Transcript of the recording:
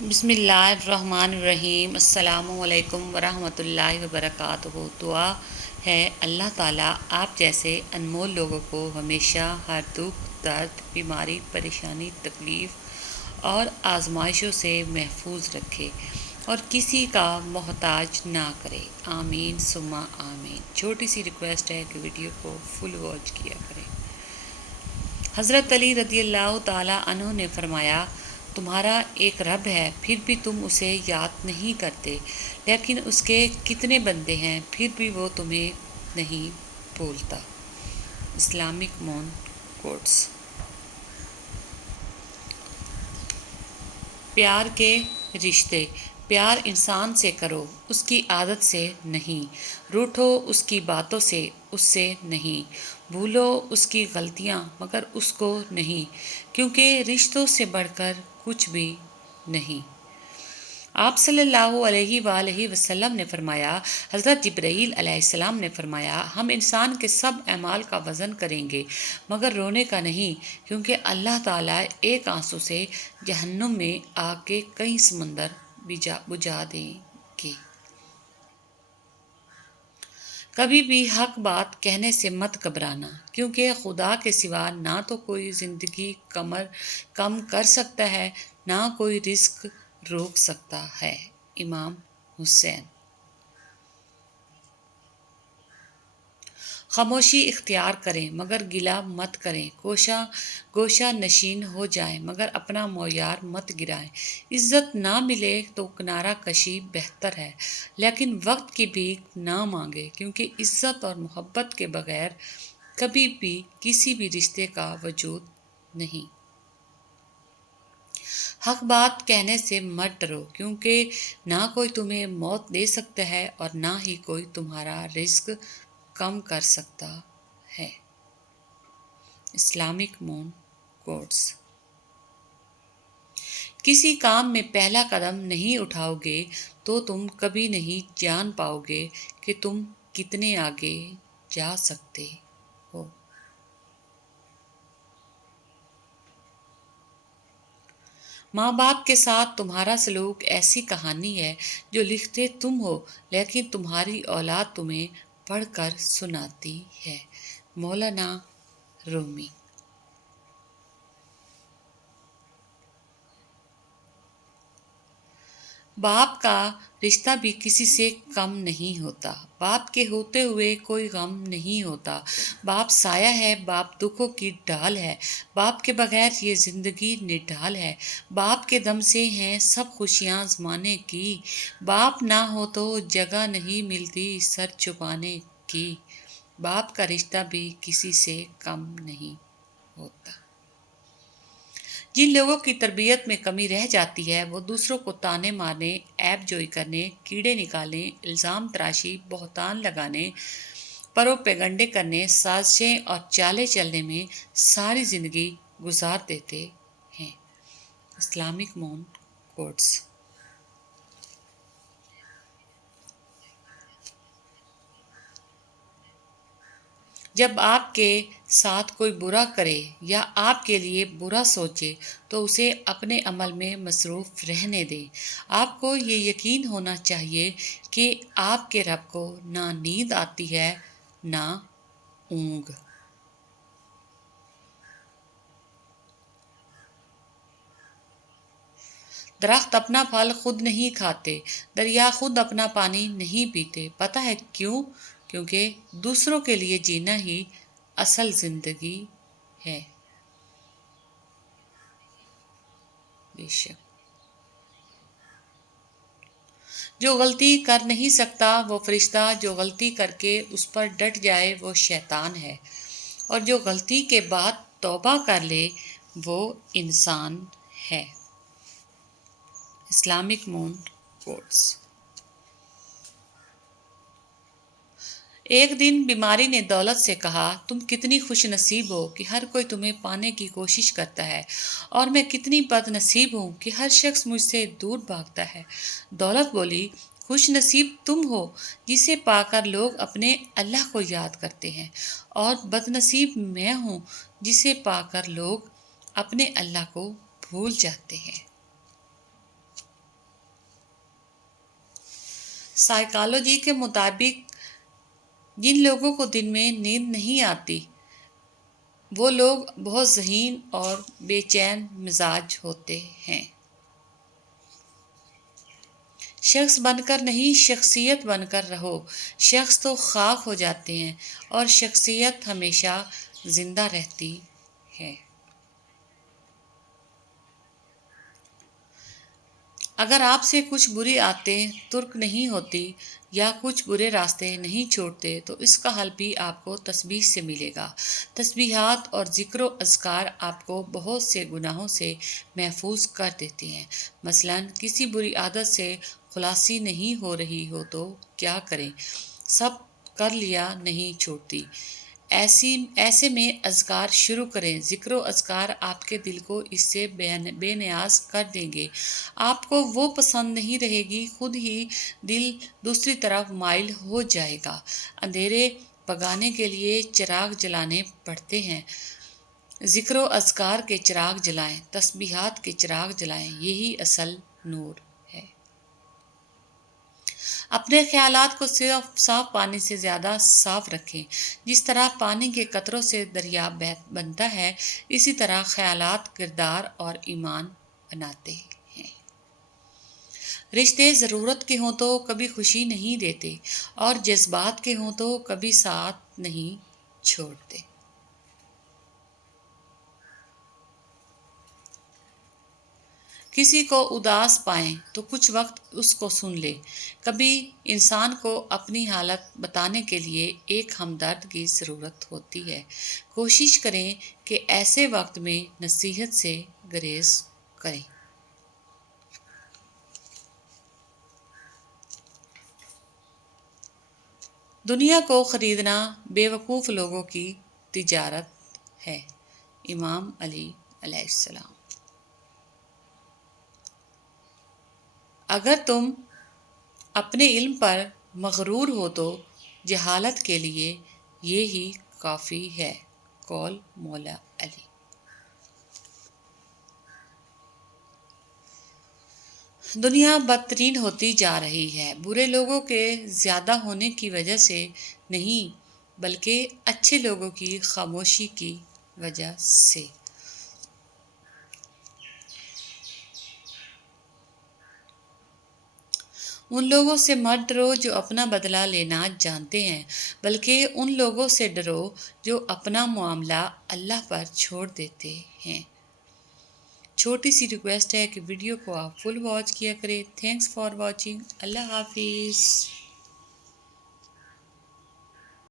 بسم اللہ الرحمن الرحیم۔ السلام علیکم ورحمۃ اللہ وبرکاتہ۔ دعا ہے اللہ تعالیٰ آپ جیسے انمول لوگوں کو ہمیشہ ہر دکھ، درد، بیماری، پریشانی، تکلیف اور آزمائشوں سے محفوظ رکھے اور کسی کا محتاج نہ کرے، آمین ثم آمین۔ چھوٹی سی ریکویسٹ ہے کہ ویڈیو کو فل واچ کیا کریں۔ حضرت علی رضی اللہ تعالیٰ عنہ نے فرمایا، تمہارا ایک رب ہے، پھر بھی تم اسے یاد نہیں کرتے، لیکن اس کے کتنے بندے ہیں، پھر بھی وہ تمہیں نہیں بھولتا۔ اسلامک مون کوٹس۔ پیار کے رشتے۔ پیار انسان سے کرو، اس کی عادت سے نہیں۔ روٹھو اس کی باتوں سے، اس سے نہیں۔ بھولو اس کی غلطیاں، مگر اس کو نہیں، کیونکہ رشتوں سے بڑھ کر کچھ بھی نہیں۔ آپ صلی اللہ علیہ وآلہ وسلم نے فرمایا، حضرت جبرائیل علیہ السلام نے فرمایا، ہم انسان کے سب اعمال کا وزن کریں گے مگر رونے کا نہیں، کیونکہ اللہ تعالیٰ ایک آنسو سے جہنم میں آگ کے کئی سمندر بجھا دیں گے۔ کبھی بھی حق بات کہنے سے مت گھبرانا، کیونکہ خدا کے سوا نہ تو کوئی زندگی کم کر سکتا ہے، نہ کوئی رزق روک سکتا ہے۔ امام حسین۔ خاموشی اختیار کریں مگر گلہ مت کریں، گوشہ نشین ہو جائیں مگر اپنا معیار مت گرائیں۔ عزت نہ ملے تو کنارہ کشی بہتر ہے، لیکن وقت کی بھیک نہ مانگے، کیونکہ عزت اور محبت کے بغیر کبھی بھی کسی بھی رشتے کا وجود نہیں۔ حق بات کہنے سے مت ڈرو، کیونکہ نہ کوئی تمہیں موت دے سکتا ہے اور نہ ہی کوئی تمہارا رزق کم کر سکتا ہے۔ اسلامک مون کوٹس۔ کسی کام میں پہلا قدم نہیں اٹھاؤ گے تو تم کبھی نہیں جان پاؤ گے کہ تم کتنے آگے جا سکتے ہو۔ ماں باپ کے ساتھ تمہارا سلوک ایسی کہانی ہے جو لکھتے تم ہو، لیکن تمہاری اولاد تمہیں پڑھ کر سناتی ہے۔ مولانا رومی۔ باپ کا رشتہ بھی کسی سے کم نہیں ہوتا۔ باپ کے ہوتے ہوئے کوئی غم نہیں ہوتا۔ باپ سایہ ہے، باپ دکھوں کی ڈھال ہے، باپ کے بغیر یہ زندگی نڈھال ہے۔ باپ کے دم سے ہیں سب خوشیاں زمانے کی، باپ نہ ہو تو جگہ نہیں ملتی سر چھپانے کی۔ باپ کا رشتہ بھی کسی سے کم نہیں ہوتا۔ جن لوگوں کی تربیت میں کمی رہ جاتی ہے وہ دوسروں کو طعنے مارنے، عیب جوئی کرنے، کیڑے نکالنے، الزام تراشی، بہتان لگانے، پروپیگنڈے کرنے، سازشیں اور چالیں چلنے میں ساری زندگی گزار دیتے ہیں۔ اسلامک مون کوٹس۔ جب آپ کے ساتھ کوئی برا کرے یا آپ کے لیے برا سوچے تو اسے اپنے عمل میں مصروف رہنے دیں۔ آپ کو یہ یقین ہونا چاہیے کہ آپ کے رب کو نہ نیند آتی ہے نہ اونگ۔ درخت اپنا پھل خود نہیں کھاتے، دریا خود اپنا پانی نہیں پیتے۔ پتہ ہے کیوں؟ کیونکہ دوسروں کے لیے جینا ہی اصل زندگی ہے۔ بے شک۔ جو غلطی کر نہیں سکتا وہ فرشتہ، جو غلطی کر کے اس پر ڈٹ جائے وہ شیطان ہے، اور جو غلطی کے بعد توبہ کر لے وہ انسان ہے۔ اسلامک مون کوٹس۔ ایک دن بیماری نے دولت سے کہا، تم کتنی خوش نصیب ہو کہ ہر کوئی تمہیں پانے کی کوشش کرتا ہے، اور میں کتنی بد نصیب ہوں کہ ہر شخص مجھ سے دور بھاگتا ہے۔ دولت بولی، خوش نصیب تم ہو جسے پا کر لوگ اپنے اللہ کو یاد کرتے ہیں، اور بد نصیب میں ہوں جسے پا کر لوگ اپنے اللہ کو بھول جاتے ہیں۔ سائیکالوجی کے مطابق جن لوگوں کو دن میں نیند نہیں آتی وہ لوگ بہت ذہین اور بے چین مزاج ہوتے ہیں۔ شخص بن کر نہیں، شخصیت بن کر رہو۔ شخص تو خاک ہو جاتے ہیں اور شخصیت ہمیشہ زندہ رہتی ہے۔ اگر آپ سے کچھ بری عادتیں ترک نہیں ہوتی یا کچھ برے راستے نہیں چھوڑتے تو اس کا حل بھی آپ کو تسبیح سے ملے گا۔ تسبیحات اور ذکر و اذکار آپ کو بہت سے گناہوں سے محفوظ کر دیتے ہیں۔ مثلاً کسی بری عادت سے خلاصی نہیں ہو رہی ہو تو کیا کریں؟ سب کر لیا نہیں چھوڑتی۔ ایسے میں اذکار شروع کریں۔ ذکر و اذکار آپ کے دل کو اس سے بے نیاز کر دیں گے۔ آپ کو وہ پسند نہیں رہے گی، خود ہی دل دوسری طرف مائل ہو جائے گا۔ اندھیرے بھگانے کے لیے چراغ جلانے پڑتے ہیں۔ ذکر و اذکار کے چراغ جلائیں، تسبیحات کے چراغ جلائیں، یہی اصل نور ہے۔ اپنے خیالات کو صرف صاف پانی سے زیادہ صاف رکھیں۔ جس طرح پانی کے قطروں سے دریا بنتا ہے، اسی طرح خیالات کردار اور ایمان بناتے ہیں۔ رشتے ضرورت کے ہوں تو کبھی خوشی نہیں دیتے اور جذبات کے ہوں تو کبھی ساتھ نہیں چھوڑتے۔ کسی کو اداس پائیں تو کچھ وقت اس کو سن لیں۔ کبھی انسان کو اپنی حالت بتانے کے لیے ایک ہمدرد کی ضرورت ہوتی ہے۔ کوشش کریں کہ ایسے وقت میں نصیحت سے گریز کریں۔ دنیا کو خریدنا بیوقوف لوگوں کی تجارت ہے۔ امام علی علیہ السلام۔ اگر تم اپنے علم پر مغرور ہو تو جہالت کے لیے یہی کافی ہے۔ قول مولا علی۔ دنیا بدترین ہوتی جا رہی ہے، برے لوگوں کے زیادہ ہونے کی وجہ سے نہیں بلکہ اچھے لوگوں کی خاموشی کی وجہ سے۔ ان لوگوں سے مت ڈرو جو اپنا بدلہ لینا جانتے ہیں، بلکہ ان لوگوں سے ڈرو جو اپنا معاملہ اللہ پر چھوڑ دیتے ہیں۔ چھوٹی سی ریکویسٹ ہے کہ ویڈیو کو آپ فل واچ کیا کریں۔ Thanks for watching. اللہ حافظ۔